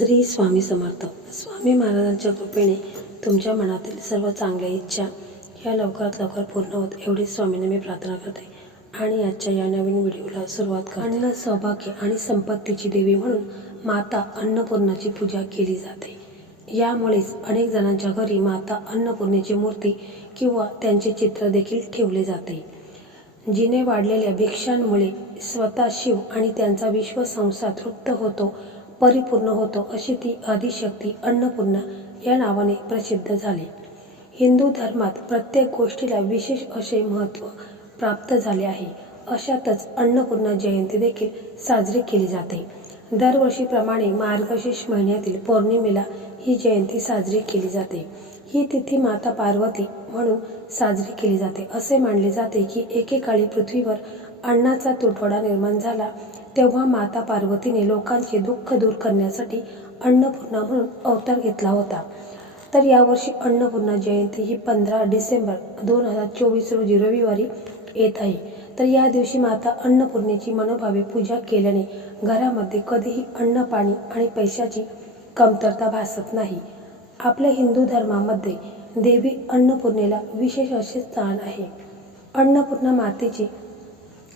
श्री स्वामी समर्थ स्वामी महाराजांच्या कृपेने तुमच्या मनातील सर्व चांगल्या इच्छा ह्या लवकरात लवकर पूर्ण होत एवढी स्वामीने मी प्रार्थना करते आणि आजच्या या नवीन व्हिडिओला सुरुवात कर अन्न सौभाग्य आणि संपत्तीची देवी म्हणून माता अन्नपूर्णाची पूजा केली जाते. यामुळेच अनेक जणांच्या घरी माता अन्नपूर्णेची मूर्ती किंवा त्यांचे चित्र देखील ठेवले जाते. जिने वाढलेल्या भिक्षांमुळे स्वतः शिव आणि त्यांचा विश्व संसार तृप्त होतो परिपूर्ण होतो अशी ती आदिशक्ती अन्नपूर्णा या नावाने प्रसिद्ध झाली. हिंदू धर्मात प्रत्येक गोष्टीला विशेष असे महत्त्व प्राप्त झाले आहे. अशातच अन्नपूर्णा जयंती देखील साजरी केली जाते. दरवर्षीप्रमाणे मार्गशीर्ष महिन्यातील पौर्णिमेला ही जयंती साजरी केली जाते. ही तिथी माता पार्वती म्हणून साजरी केली जाते. असे मानले जाते की एकेकाळी पृथ्वीवर अन्नाचा तुटवडा निर्माण झाला तेव्हा माता पार्वतीने लोकांचे दुःख दूर करण्यासाठी अन्नपूर्णा म्हणून अवतार घेतला होता. तर यावर्षी अन्नपूर्णा जयंती ही पंधरा डिसेंबर दोन हजार चोवीस रोजी रविवारी येत आहे. तर या दिवशी माता अन्नपूर्णेची मनोभावे पूजा केल्याने घरामध्ये कधीही अन्न पाणी आणि पैशाची कमतरता भासत नाही. आपल्या हिंदू धर्मामध्ये देवी अन्नपूर्णेला विशेष असे स्थान आहे. अन्नपूर्णा मातेची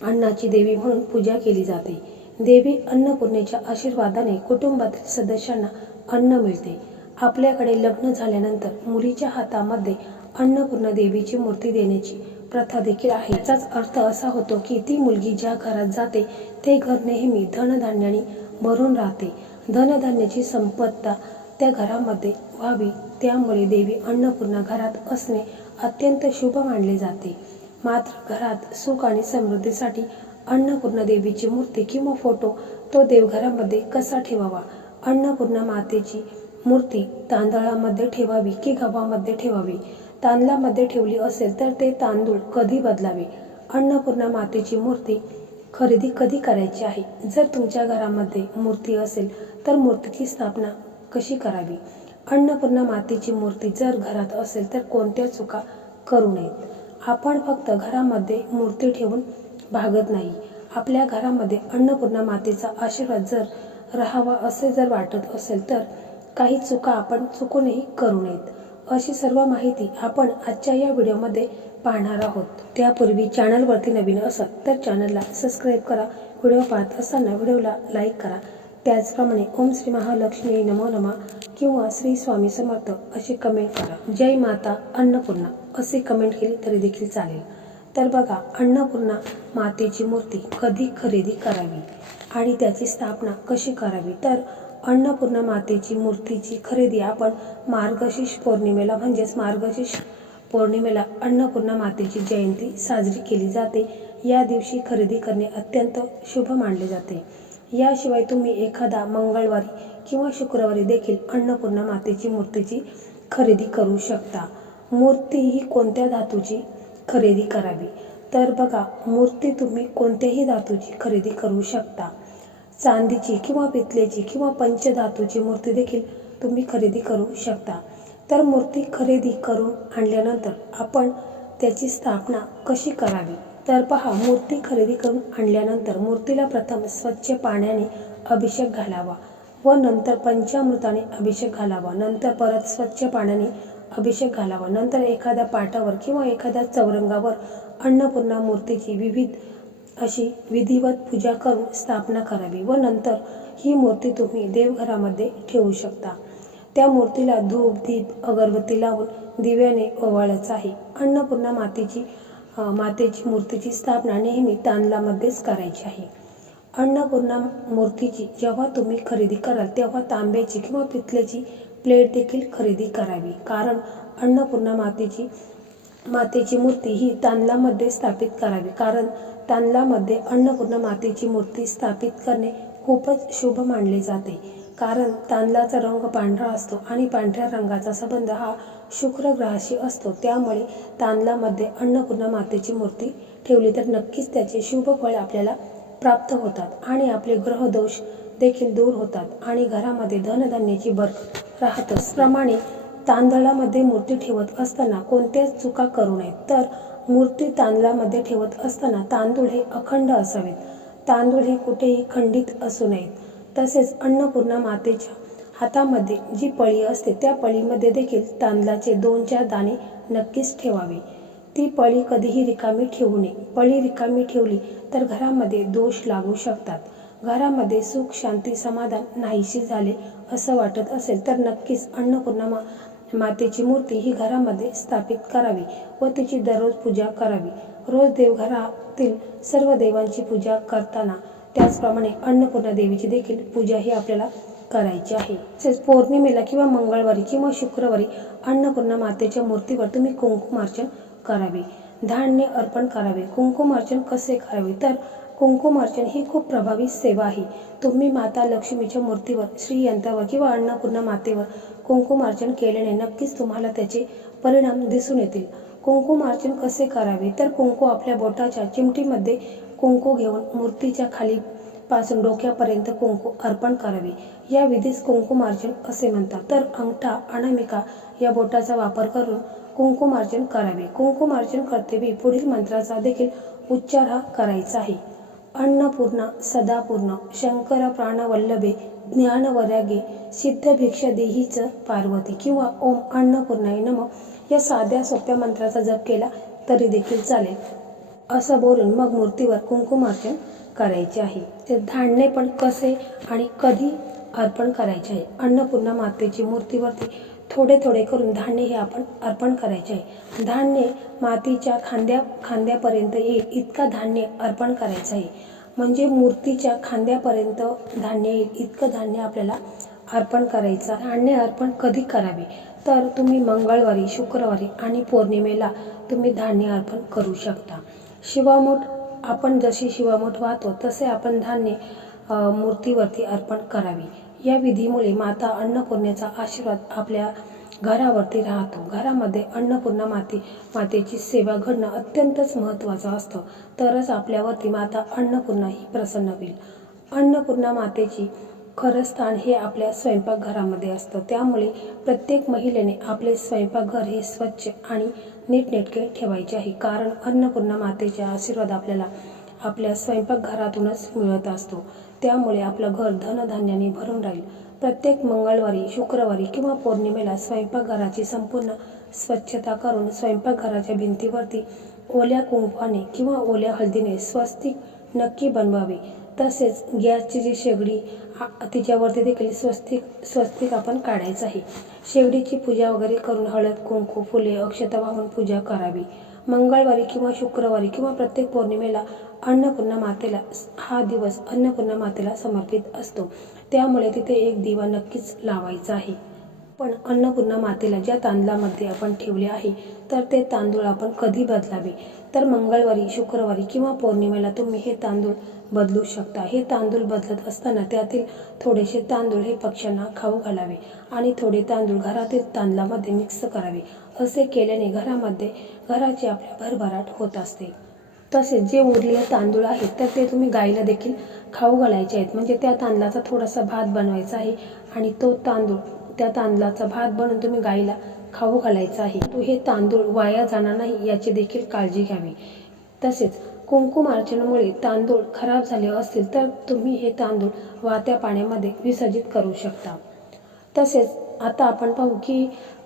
अन्नाची देवी म्हणून पूजा केली जाते. देवी अन्नपूर्णेच्या आशीर्वादाने कुटुंबातील सदस्यांना अन्न मिळते. आपल्याकडे लग्न झाल्यानंतर मुलीच्या हातामध्ये अन्नपूर्णा देवीची मूर्ती देण्याची प्रथा देखील आहे. याचाच अर्थ असा होतो की ती मुलगी ज्या घरात जाते ते घर नेहमी धनधान्याने भरून राहते. धनधान्याची संपत्ता त्या घरामध्ये व्हावी त्यामुळे देवी अन्नपूर्णा घरात असणे अत्यंत शुभ मानले जाते. मात्र घरात सुख आणि समृद्धीसाठी अन्नपूर्णा देवीची मूर्ती किंवा फोटो तो देवघरामध्ये कसा ठेवावा? अन्नपूर्णा मातेची मूर्ती तांदळामध्ये ठेवावी की गव्हामध्ये ठेवावी? तांदळामध्ये ठेवली असेल तर ते तांदूळ कधी बदलावे? अन्नपूर्णा मातेची मूर्ती खरेदी कधी करायची आहे? जर तुमच्या घरामध्ये मूर्ती असेल तर मूर्तीची स्थापना कशी करावी? अन्नपूर्णा मातेची मूर्ती जर घरात असेल तर कोणत्या चुका करू नयेत? आपण फक्त घरामध्ये मूर्ती ठेवून भागत नाही. आपल्या घरामध्ये अन्नपूर्णा मातेचा आशीर्वाद जर राहावा असे जर वाटत असेल तर काही चुका आपण चुकूनही करू नयेत. अशी सर्व माहिती आपण आजच्या या व्हिडिओमध्ये पाहणार आहोत. त्यापूर्वी चॅनलवरती नवीन असत तर चॅनलला सबस्क्राईब करा व्हिडिओ पाहत असताना व्हिडिओला लाईक करा. त्याचप्रमाणे ओम श्री महालक्ष्मी नमो नमा किंवा श्री स्वामी समर्थ असे कमेंट करा. जय माता अन्नपूर्णा. असे कमेंट केली तरी देखील चालेल. तर बघा अन्नपूर्णा मातेची मूर्ती कधी खरेदी करावी आणि त्याची स्थापना कशी करावी? तर अन्नपूर्णा मातेची मूर्तीची खरेदी आपण मार्गशीर्ष पौर्णिमेला म्हणजेच मार्गशीर्ष पौर्णिमेला अन्नपूर्णा मातेची जयंती साजरी केली जाते. या दिवशी खरेदी करणे अत्यंत शुभ मानले जाते. याशिवाय तुम्ही एखादा मंगळवारी किंवा शुक्रवारी देखील अन्नपूर्णा मातेची मूर्तीची खरेदी करू शकता. मूर्ती ही कोणत्या धातूची खरेदी करावी? तर बघा मूर्ती तुम्ही कोणत्याही धातूची खरेदी करू शकता. चांदीची किंवा पितलेची किंवा पंचधातूची मूर्ती देखील तुम्ही खरेदी करू शकता. तर मूर्ती खरेदी करून आणल्यानंतर आपण त्याची स्थापना कशी करावी? तर पहा मूर्ती खरेदी करून आणल्यानंतर मूर्तीला प्रथम स्वच्छ पाण्याने अभिषेक घालावा व नंतर पंचामृताने अभिषेक घालावा. नंतर परत स्वच्छ पाण्याने अभिषेक घालावा. नंतर एखाद्या पाटावर किंवा एखाद्या चौरंगावर अन्नपूर्णा मूर्तीची विविध अशी विधिवत पूजा करून स्थापना करावी व नंतर ही मूर्ती तुम्ही देवघरामध्ये ठेवू शकता. त्या मूर्तीला धूप दीप अगरबत्ती लावून दिव्याने ओवाळायचं आहे. अन्नपूर्णा मातेची मातेची मूर्तीची स्थापना नेहमी तांदळामध्येच करायची आहे. अन्नपूर्णा मूर्तीची जेव्हा तुम्ही खरेदी कराल तेव्हा तांब्याची किंवा पितल्याची प्लेट देखील खरेदी करावी. कारण अन्नपूर्णा मातेची मातेची मूर्ती ही तांदलामध्ये स्थापित करावी. कारण तांदलामध्ये अन्नपूर्णा मातेची मूर्ती स्थापित करणे खूपच शुभ मानले जाते. कारण तांदलाचा रंग पांढरा असतो आणि पांढऱ्या रंगाचा संबंध हा शुक्र ग्रहाशी असतो. त्यामुळे तांदलामध्ये अन्नपूर्णा मातेची मूर्ती ठेवली तर नक्कीच त्याचे शुभ फळ आपल्याला प्राप्त होतात आणि आपले ग्रहदोष देखील दूर होतात आणि घरामध्ये धनधान्याची बरकत राहतच. प्रमाणे तांदळामध्ये मूर्ती ठेवत असताना कोणत्याच चुका करू नयेत. तर मूर्ती तांदळामध्ये ठेवत असताना तांदूळ हे अखंड असावेत. तांदूळ हे कुठेही खंडित असू नयेत. तसेच अन्नपूर्णा मातेच्या हातामध्ये जी पळी असते त्या पळीमध्ये देखील तांदळाचे दोन चार दाणे नक्कीच ठेवावे. ती पळी कधीही रिकामी ठेवू नये. पळी रिकामी ठेवली तर घरामध्ये दोष लागू शकतात. घरामध्ये सुख शांती समाधान नाहीशी झाले असं वाटत असेल तर नक्कीच अन्नपूर्णा मा मातेची मूर्ती ही घरामध्ये स्थापित करावी व तिची दररोज पूजा करावी. रोज देवघरातील सर्व देवांची पूजा करताना त्याचप्रमाणे अन्नपूर्णा देवीची देखील पूजा ही आपल्याला करायची आहे. तसेच पौर्णिमेला किंवा मंगळवारी किंवा शुक्रवारी अन्नपूर्णा मातेच्या मूर्तीवर तुम्ही कुंकुमार्चन करावे. धान्य अर्पण करावे. कुंकुमार्चन कसे करावे? तर कुंकुमार्चन ही खूप प्रभावी सेवा आहे. तुम्ही माता लक्ष्मीच्या मूर्तीवर श्रीयंत्रावर किंवा अन्नपूर्णा मातेवर कुंकुमार्चन केल्याने नक्कीच तुम्हाला त्याचे परिणाम दिसून येतील. कुंकुमार्चन कसे करावे? तर कुंकू आपल्या बोटाच्या चिमटीमध्ये कुंकू घेऊन मूर्तीच्या खाली पासून डोक्यापर्यंत कुंकू अर्पण करावे. या विधीस कुंकुमार्जन असे म्हणतात. तर अंगठा अनामिका या बोटाचा वापर करून कुंकुमार्जन करावे. कुंकुमार्जन करतेवेळी पुढील मंत्राचा देखील उच्चार हा करायचा आहे. अन्नपूर्णा सदापूर्ण शंकर प्राणवल्लभे ज्ञानवरागे सिद्धभिक्षा देहीच पार्वती किंवा ओम अन्नपूर्णाय नम या साध्या सोप्या मंत्राचा जप केला तरी देखील चालेल. असं बोलून मग मूर्तीवर कुंकुमार्चन करायचे आहे. ते धान्य पण कसे आणि कधी अर्पण करायचे आहे? अन्नपूर्णा मातेची मूर्तीवरती थोडे थोडे करून धान्य हे आपण अर्पण करायचे. आहे धान्य मातीच्या खांद्या खांद्यापर्यंत येईल इतका धान्य अर्पण करायचं आहे. म्हणजे मूर्तीच्या खांद्यापर्यंत धान्य येईल इतकं धान्य आपल्याला अर्पण करायचं धान्य अर्पण कधी करावे? तर तुम्ही मंगळवारी शुक्रवारी आणि पौर्णिमेला तुम्ही धान्य अर्पण करू शकता. शिवामोठ आपण जशी शिवामोठ वाहतो तसे आपण धान्य मूर्तीवरती अर्पण करावे. या विधीमुळे माता अन्नपूर्णेचा आशीर्वाद आपल्या घरावरती राहतो. घरामध्ये अन्नपूर्णा माते मातेची सेवा घडणं अत्यंतच महत्त्वाचं असतं. तरच आपल्यावरती माता अन्नपूर्णा ही प्रसन्न होईल. अन्नपूर्णा मातेची खरं स्थान हे आपल्या स्वयंपाकघरामध्ये असतं. त्यामुळे प्रत्येक महिलेने आपले स्वयंपाकघर हे स्वच्छ आणि नीटनेटके ठेवायचे आहे. कारण अन्नपूर्णा मातेचे आशीर्वाद आपल्याला आपल्या स्वयंपाकघरातूनच मिळत असतो. त्यामुळे आपलं घर धनधान्याने भरून राहील. प्रत्येक मंगळवारी शुक्रवारी किंवा पौर्णिमेला स्वयंपाकघराची संपूर्ण स्वच्छता करून स्वयंपाकघराच्या भिंतीवरती ओल्या कुंकवाने किंवा ओल्या हळदीने स्वस्तिक नक्की बनवावे. तसेच गॅसची जी शेगडी आ- तिच्यावरती देखील स्वस्तिक स्वस्तिक आपण काढायचं आहे. शेगडीची पूजा वगैरे करून हळद कुंकू फुले अक्षता वाहून पूजा करावी. मंगळवारी किंवा शुक्रवारी किंवा प्रत्येक पौर्णिमेला अन्नपूर्णा मातेला हा दिवस अन्नपूर्णा मातेला समर्पित असतो. त्यामुळे तिथे एक दिवा नक्कीच लावायचा आहे. पण अन्नपूर्णा मातेला ज्या तांदळामध्ये आपण ठेवले आहे तर ते तांदूळ आपण कधी बदलावे? तर मंगळवारी शुक्रवारी किंवा पौर्णिमेला तुम्ही हे तांदूळ बदलू शकता. हे तांदूळ बदलत असताना त्यातील थोडेसे तांदूळ हे पक्ष्यांना खाऊ घालावे आणि थोडे तांदूळ घरातील तांदळामध्ये मिक्स करावे. असे केल्याने घरामध्ये घराची आपल्या भरभराट होत असते. तसेच जे उरलेले तांदूळ आहेत तर ते तुम्ही गाईला देखील खाऊ घालायचे आहेत. म्हणजे त्या तांदळाचा थोडासा भात बनवायचा आहे आणि तो तांदूळ त्या तांदळाचा भात बनवून तुम्ही गाईला खाऊ घालायचा आहे. तो हे तांदूळ वाया जाणार नाही याची देखील काळजी घ्यावी. तसेच कुंकुम अर्चनामुळे तांदूळ खराब झाले असतील तर तुम्ही हे तांदूळ वाहत्या पाण्यामध्ये विसर्जित करू शकता. तसेच आता आपण पाहू की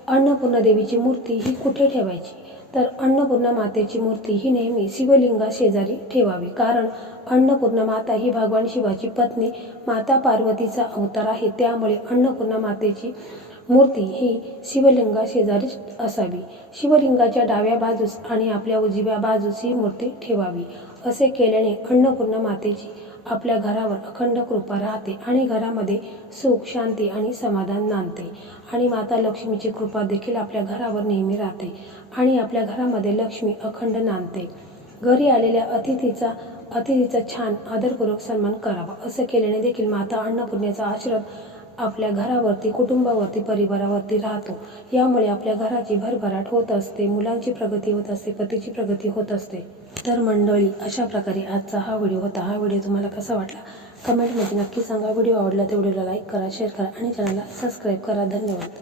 अन्नपूर्णा देवीची मूर्ती ही कुठे ठेवायची? तर अन्नपूर्णा मातेची मूर्ती ही नेहमी शिवलिंगा शेजारी ठेवावी. कारण अन्नपूर्णा माता ही भगवान शिवाची पत्नी माता पार्वतीचा अवतार आहे. त्यामुळे अन्नपूर्णा मातेची मूर्ती ही शिवलिंगा शेजारीच असावी. शिवलिंगाच्या डाव्या बाजूस आणि आपल्या उजव्या बाजूस ही मूर्ती ठेवावी. असे केल्याने अन्नपूर्णा मातेची आपल्या घरावर अखंड कृपा राहते आणि घरामध्ये सुख शांती आणि समाधान नांदते. आणि माता लक्ष्मीची कृपा देखील आपल्या घरावर नेहमी राहते आणि आपल्या घरामध्ये लक्ष्मी अखंड नांदते. घरी आलेल्या अतिथीचा अतिथीचा छान आदरपूर्वक सन्मान करावा असं केल्याने देखील माता अन्नपूर्णेचा आश्रम आपल्या घरावरती कुटुंबावरती परिवारावरती राहतो. यामुळे आपल्या घराची भरभराट होत असते मुलांची प्रगती होत असते पतीची प्रगती होत असते. तर मंडळी अशा प्रकारे आजचा हा व्हिडिओ होता. हा व्हिडिओ तुम्हाला कसा वाटला? कमेंटमध्ये नक्की सांगा. व्हिडिओ आवडला तर व्हिडिओला लाईक करा शेअर करा आणि चॅनलला सबस्क्राईब करा. धन्यवाद.